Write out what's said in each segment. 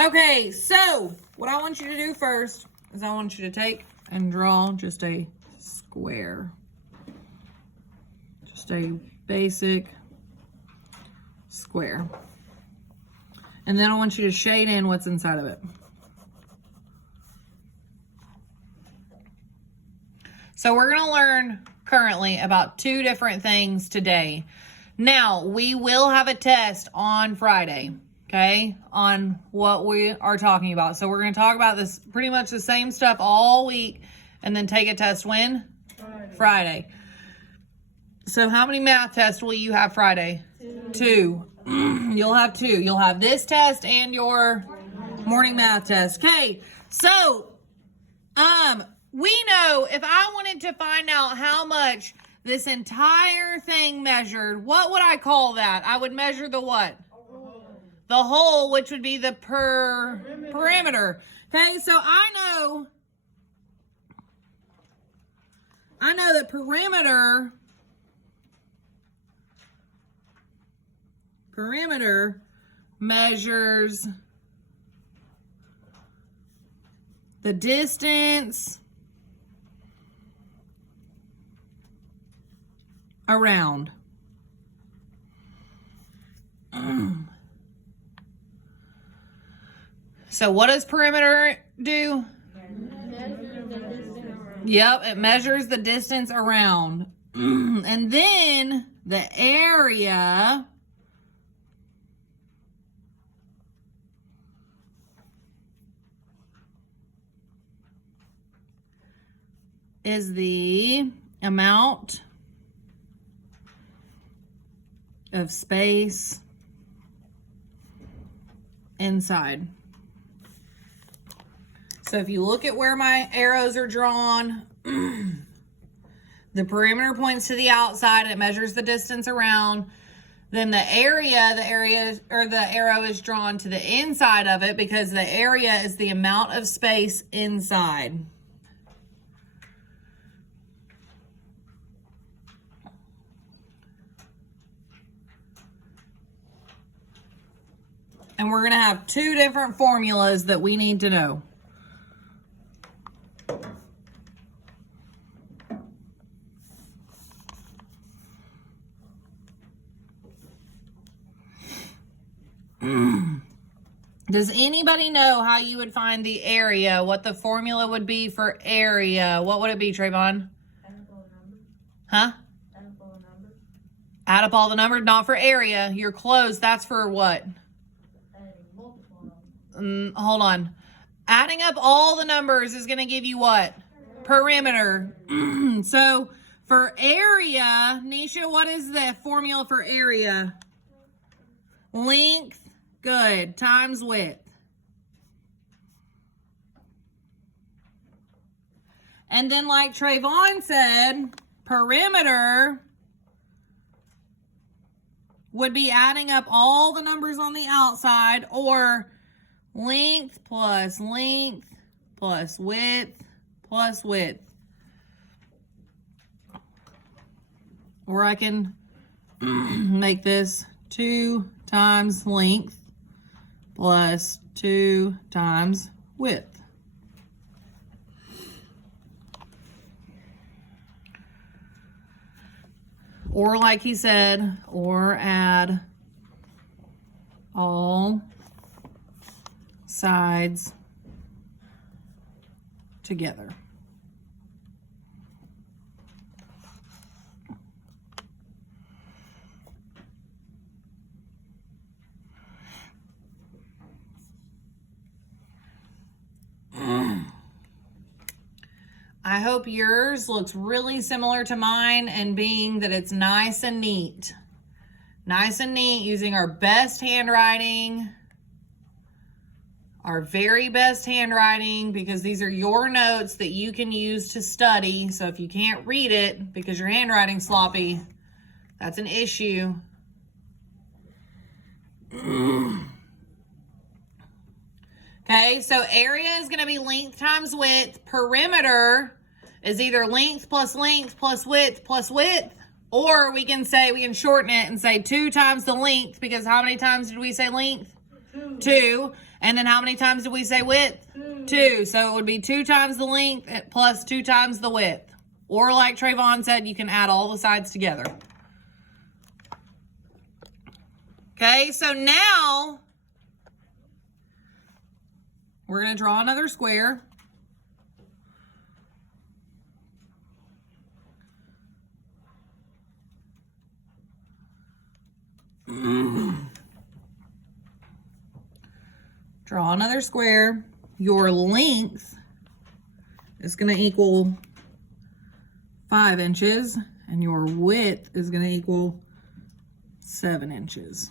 Okay, so what I want you to do first is I want you to take and draw just a square. Just a basic square. And then I want you to shade in what's inside of it. So we're going to learn currently about 2 different things today. Now, we will have a test on Friday, okay, on what we are talking about. So we're going to talk about this pretty much the same stuff all week and then take a test when? Friday. So how many math tests will you have Friday? 2. You'll have 2. You'll have this test and your morning math test. Okay, so we know if I wanted to find out how much this entire thing measured, what would I call that? I would measure the what? The whole, which would be the perimeter. Okay, so I know that perimeter measures the distance around. So what does perimeter do? Yep, it measures the distance around. And then the area is the amount of space inside. So if you look at where my arrows are drawn, the perimeter points to the outside, it measures the distance around. Then the arrow is drawn to the inside of it because the area is the amount of space inside. And we're going to have 2 different formulas that we need to know. Does anybody know how you would find the area? What the formula would be for area? What would it be, Trayvon? Add up all the numbers. Huh? Add up all the numbers. Add up all the numbers? Not for area. You're close. That's for what? Adding multiple numbers. Hold on. Adding up all the numbers is going to give you what? Perimeter. So for area, Nisha, what is the formula for area? Length. Good. Times width. And then like Trayvon said, perimeter would be adding up all the numbers on the outside, or length plus width plus width. Or I can make this 2 times length plus 2 times width. Or like he said, or add all sides together. I hope yours looks really similar to mine, and being that it's nice and neat. Nice and neat, using our best handwriting, our very best handwriting, because these are your notes that you can use to study. So if you can't read it because your handwriting's sloppy, that's an issue. Okay, so area is going to be length times width. Perimeter is either length plus width plus width, or we can shorten it and say 2 times the length, because how many times did we say length? 2. And then how many times did we say width? 2. So it would be 2 times the length plus 2 times the width. Or like Trayvon said, you can add all the sides together. Okay, so now we're going to draw another square. Draw another square. Your length is going to equal 5 inches, and your width is going to equal 7 inches.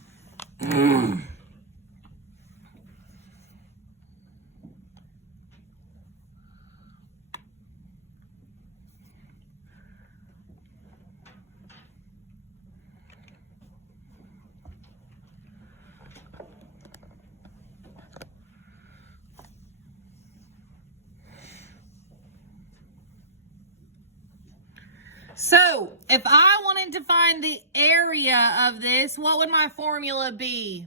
So, if I wanted to find the area of this, what would my formula be?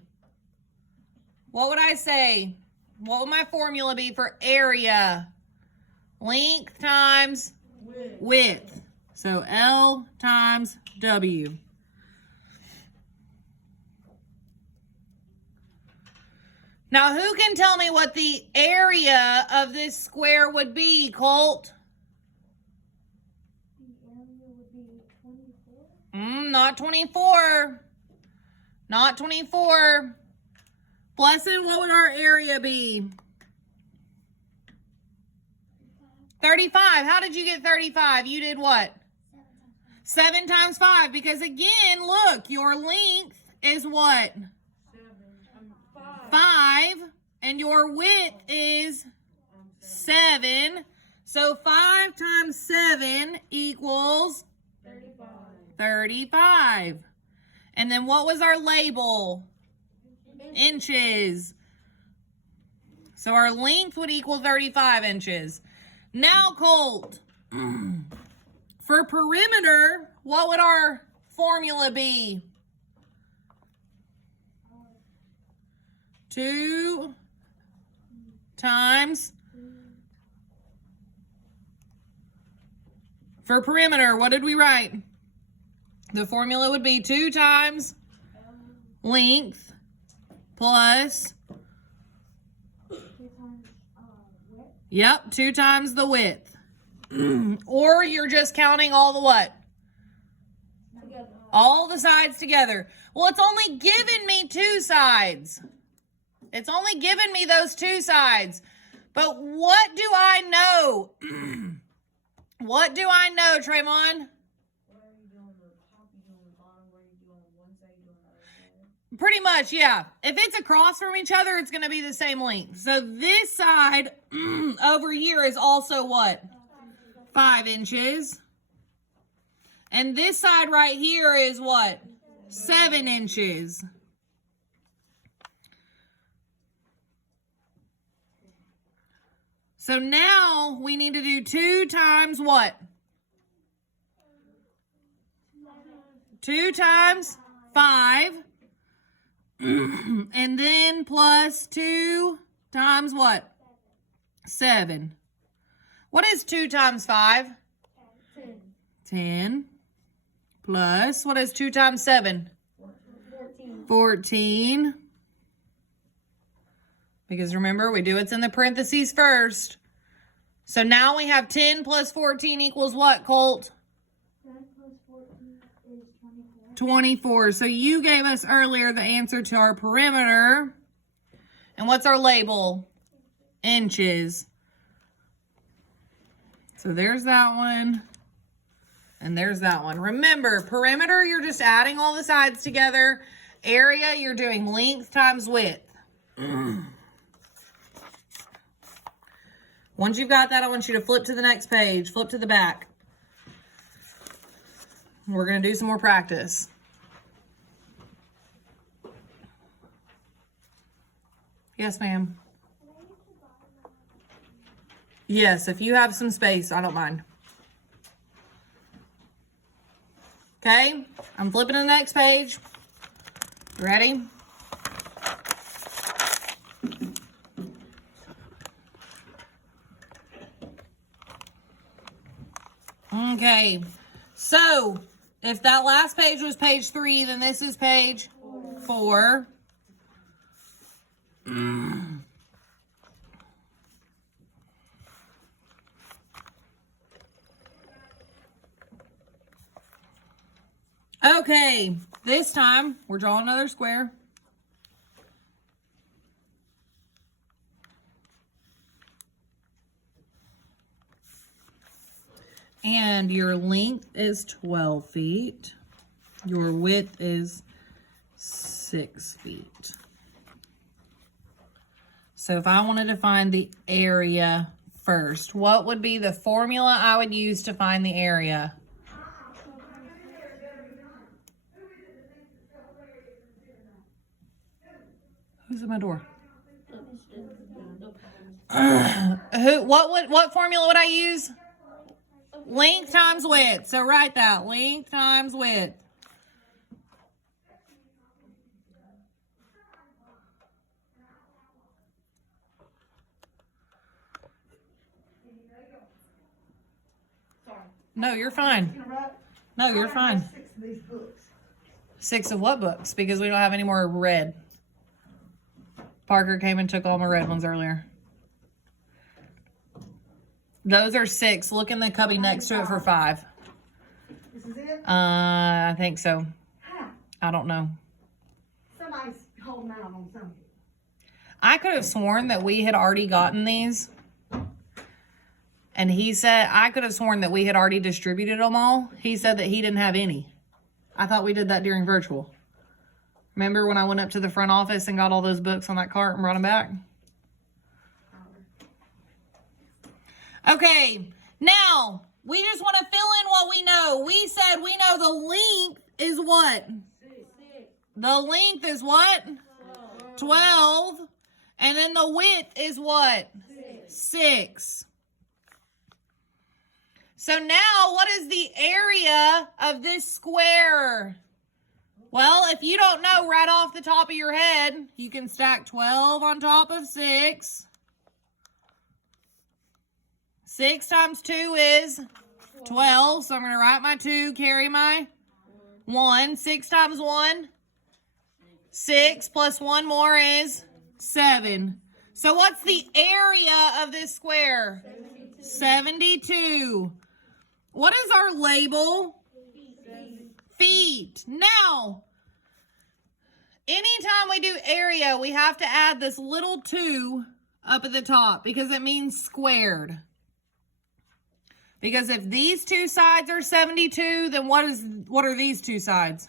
What would I say? What would my formula be for area? Length times width. So, L times W. Now, who can tell me what the area of this square would be, Colt? Not 24. Not 24. Blessed, what would our area be? 35. How did you get 35? You did what? 7 times 5. Because again, look, your length is what? 5. And your width is 7. So 5 times 7 equals 35. And then what was our label? Inches. So our length would equal 35 inches. Now, Colt, for perimeter, what would our formula be? 2 times. For perimeter, what did we write? The formula would be 2 times length plus, 2 times the width. Or you're just counting all the what? All the sides together. Well, it's only given me 2 sides. It's only given me those 2 sides. But what do I know? What do I know, Trayvon? Pretty much, yeah. If it's across from each other, it's going to be the same length. So this side over here is also what? 5 inches. And this side right here is what? 7 inches. So now we need to do 2 times what? 2 times 5. And then plus 2 times what? 7. What is 2 times 5? 10. Plus, what is 2 times 7? 14. Because remember, we do what's in the parentheses first. So now we have 10 plus 14 equals what, Colt? 10 plus 14 is 24. 24. So you gave us earlier the answer to our perimeter. And what's our label? Inches. So there's that one. And there's that one. Remember, perimeter, you're just adding all the sides together. Area, you're doing length times width. Once you've got that, I want you to flip to the next page. Flip to the back. We're going to do some more practice. Yes, ma'am. Yes, if you have some space, I don't mind. Okay, I'm flipping to the next page. Ready? Okay, so if that last page was page 3, then this is page 4. Okay, this time we're drawing another square. And your length is 12 feet. Your width is 6 feet. So if I wanted to find the area first, what would be the formula I would use to find the area? Who's at my door? What formula would I use? Length times width. So write that. Length times width. No, you're fine. No, you're fine. 6 of these books. 6 of what books? Because we don't have any more red. Parker came and took all my red ones earlier. Those are 6. Look in the cubby next to it for 5. This is it? I think so. How? I don't know. Somebody's holding out on something. I could have sworn that we had already gotten these. And he said, I could have sworn that we had already distributed them all. He said that he didn't have any. I thought we did that during virtual. Remember when I went up to the front office and got all those books on that cart and brought them back? Okay, now we just want to fill in what we know. We said we know the length is what? 6. The length is what? 12. And then the width is what? 6. So now what is the area of this square? Well, if you don't know right off the top of your head, you can stack 12 on top of 6. 6 times 2 is 12. So I'm going to write my 2, carry my 1. 6 times 1, 6 plus 1 more is 7. So what's the area of this square? 72. What is our label? Feet. Now, anytime we do area, we have to add this little 2 up at the top because it means squared. Because if these two sides are 72, then what are these two sides?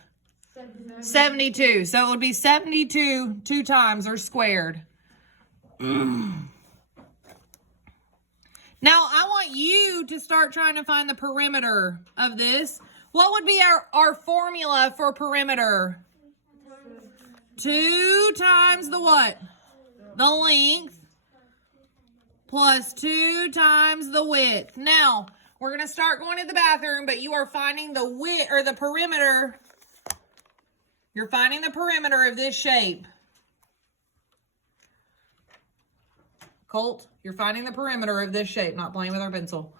72. So it would be 72 2 times or squared. Now, I want you to start trying to find the perimeter of this. What would be our formula for perimeter? 2 times the what? The length plus 2 times the width. Now, we're going to start going to the bathroom, but you are finding the width or the perimeter. You're finding the perimeter of this shape. Colt, you're finding the perimeter of this shape, not playing with our pencil.